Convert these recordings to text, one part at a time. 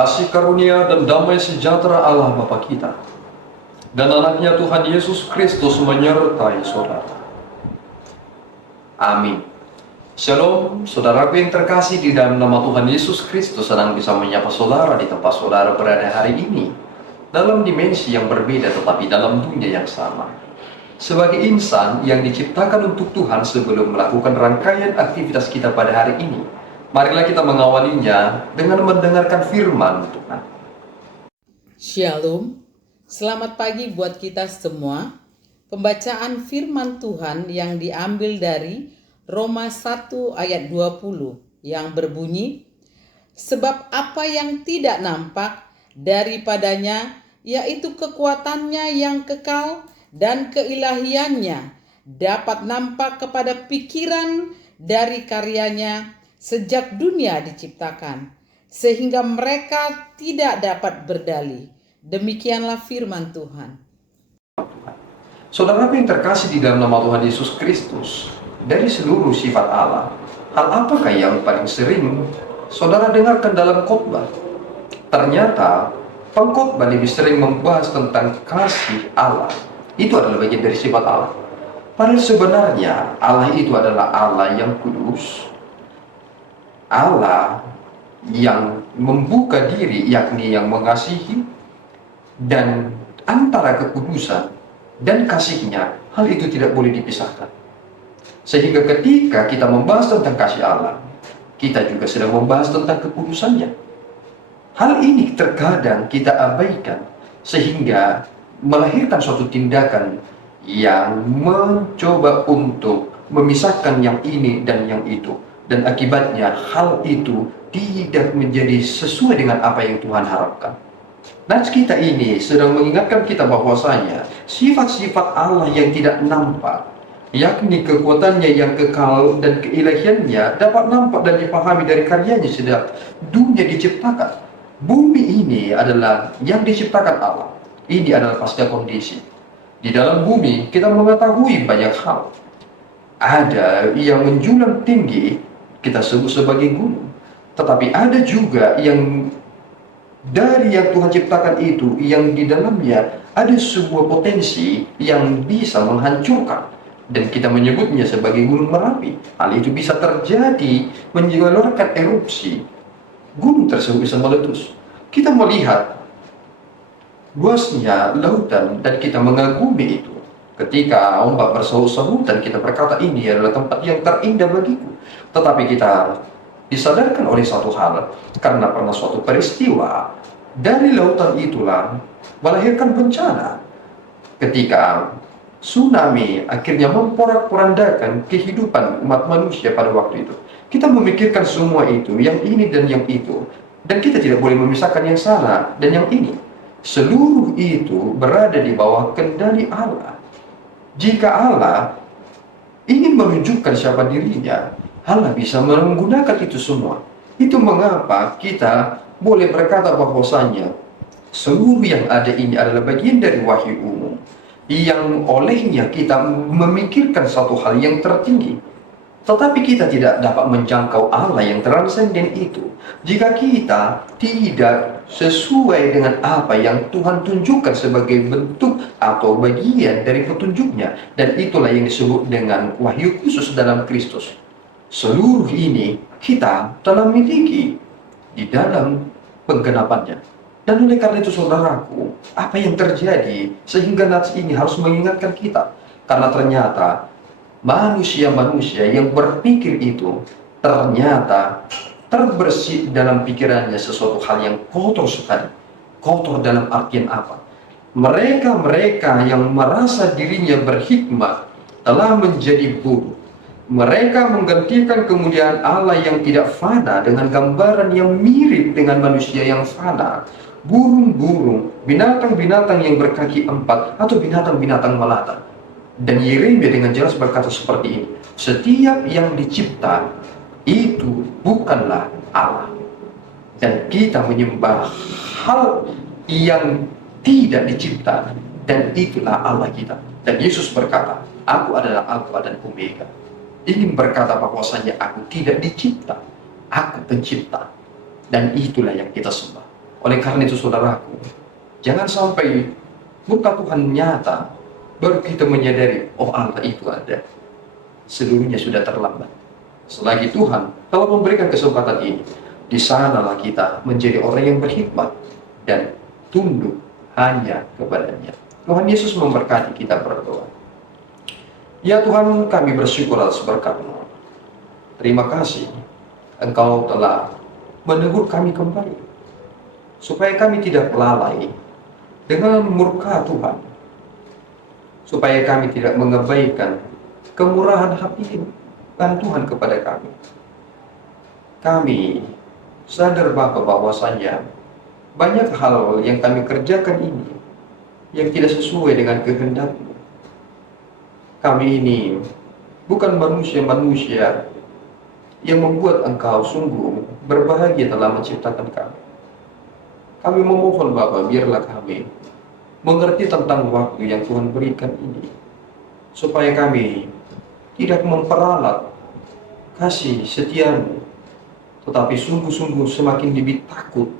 Kasih karunia dan damai sejahtera Allah Bapa kita dan anaknya Tuhan Yesus Kristus menyertai saudara. Amin. Shalom, saudaraku yang terkasih di dalam nama Tuhan Yesus Kristus. Senang bisa menyapa saudara di tempat saudara berada hari ini, dalam dimensi yang berbeda tetapi dalam dunia yang sama. Sebagai insan yang diciptakan untuk Tuhan sebelum melakukan rangkaian aktivitas kita pada hari ini, marilah kita mengawalinya dengan mendengarkan firman Tuhan. Shalom, selamat pagi buat kita semua. Pembacaan firman Tuhan yang diambil dari Roma 1 ayat 20 yang berbunyi, sebab apa yang tidak nampak daripadanya, yaitu kekuatannya yang kekal dan keilahiannya, dapat nampak kepada pikiran dari karyanya sejak dunia diciptakan, sehingga mereka tidak dapat berdalih. Demikianlah firman Tuhan. Saudara yang terkasih di dalam nama Tuhan Yesus Kristus, dari seluruh sifat Allah, hal apakah yang paling sering saudara dengarkan dalam khotbah? Ternyata pengkhotbah lebih sering membahas tentang kasih Allah. Itu adalah bagian dari sifat Allah. Padahal sebenarnya Allah itu adalah Allah yang kudus, Allah yang membuka diri, yakni yang mengasihi, dan antara kekudusan dan kasihnya, hal itu tidak boleh dipisahkan. Sehingga ketika kita membahas tentang kasih Allah, kita juga sedang membahas tentang kekudusannya. Hal ini terkadang kita abaikan, sehingga melahirkan suatu tindakan yang mencoba untuk memisahkan yang ini dan yang itu. Dan akibatnya hal itu tidak menjadi sesuai dengan apa yang Tuhan harapkan. Nats kita ini sedang mengingatkan kita bahwasanya sifat-sifat Allah yang tidak nampak, yakni kekuatannya yang kekal dan keilahiannya, dapat nampak dan dipahami dari karyanya sejak dunia diciptakan. Bumi ini adalah yang diciptakan Allah. Ini adalah pasca kondisi. Di dalam bumi kita mengetahui banyak hal. Ada yang menjulang tinggi, kita sebut sebagai gunung. Tetapi ada juga yang dari yang Tuhan ciptakan itu, yang di dalamnya ada sebuah potensi yang bisa menghancurkan, dan kita menyebutnya sebagai gunung Merapi. Hal itu bisa terjadi mengeluarkan erupsi, gunung tersebut bisa meletus. Kita melihat luasnya lautan dan kita mengagumi itu. Ketika ombak bersaut-sautan, kita berkata ini adalah tempat yang terindah bagiku. Tetapi kita disadarkan oleh satu hal, karena pernah suatu peristiwa dari lautan itulah melahirkan bencana. Ketika tsunami akhirnya memporak-porandakan kehidupan umat manusia pada waktu itu, kita memikirkan semua itu, yang ini dan yang itu, dan kita tidak boleh memisahkan yang sana dan yang ini. Seluruh itu berada di bawah kendali Allah. Jika Allah ingin menunjukkan siapa dirinya, Allah bisa menggunakan itu semua. Itu mengapa kita boleh berkata bahwasanya seluruh yang ada ini adalah bagian dari wahyu umum, yang olehnya kita memikirkan satu hal yang tertinggi. Tetapi kita tidak dapat menjangkau Allah yang transenden itu jika kita tidak sesuai dengan apa yang Tuhan tunjukkan sebagai bentuk atau bagian dari petunjuknya. Dan itulah yang disebut dengan wahyu khusus dalam Kristus. Seluruh ini kita telah miliki di dalam penggenapannya. Dan oleh karena itu saudaraku, apa yang terjadi sehingga nats ini harus mengingatkan kita? Karena ternyata manusia-manusia yang berpikir itu ternyata terbersih dalam pikirannya sesuatu hal yang kotor sekali. Kotor dalam artian apa? Mereka-mereka yang merasa dirinya berhikmat telah menjadi buruk. Mereka menggantikan kemuliaan Allah yang tidak fana dengan gambaran yang mirip dengan manusia yang fana. Burung-burung, binatang-binatang yang berkaki empat, atau binatang-binatang melata. Dan Yeremia dengan jelas berkata seperti ini, setiap yang dicipta itu bukanlah Allah. Dan kita menyembah hal yang tidak dicipta, dan itulah Allah kita. Dan Yesus berkata, aku adalah Alfa dan Omega. Ingin berkata bahwasanya aku tidak dicipta, aku pencipta. Dan itulah yang kita sembah. Oleh karena itu saudaraku, jangan sampai murka Tuhan nyata, baru kita menyadari, oh Allah itu ada. Seluruhnya sudah terlambat. Selagi Tuhan telah memberikan kesempatan ini, di sanalah kita menjadi orang yang berhikmat dan tunduk hanya kepadanya. Tuhan Yesus memberkati kita berdoa. Ya Tuhan, kami bersyukur atas berkat-Mu. Terima kasih Engkau telah menegur kami kembali, supaya kami tidak lalai dengan murka Tuhan, supaya kami tidak mengabaikan kemurahan hati dan Tuhan kepada kami. Kami sadar bahwasanya banyak hal yang kami kerjakan ini yang tidak sesuai dengan kehendak-Mu. Kami ini bukan manusia-manusia yang membuat Engkau sungguh berbahagia telah menciptakan kami. Kami memohon Bapa, biarlah kami mengerti tentang waktu yang Tuhan berikan ini, supaya kami tidak memperalat kasih setia-Mu, tetapi sungguh-sungguh semakin lebih takut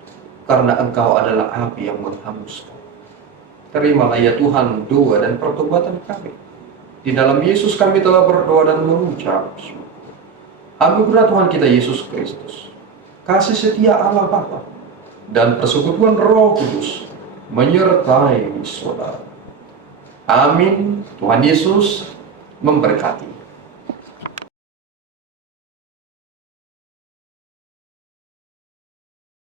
karena Engkau adalah api yang menghanguskan. Terimalah ya Tuhan doa dan pertobatan kami. Di dalam Yesus kami telah berdoa dan mengucap syukur. Anugerah Tuhan kita Yesus Kristus, kasih setia Allah Bapa, dan persekutuan Roh Kudus menyertai saudara. Amin. Tuhan Yesus memberkati.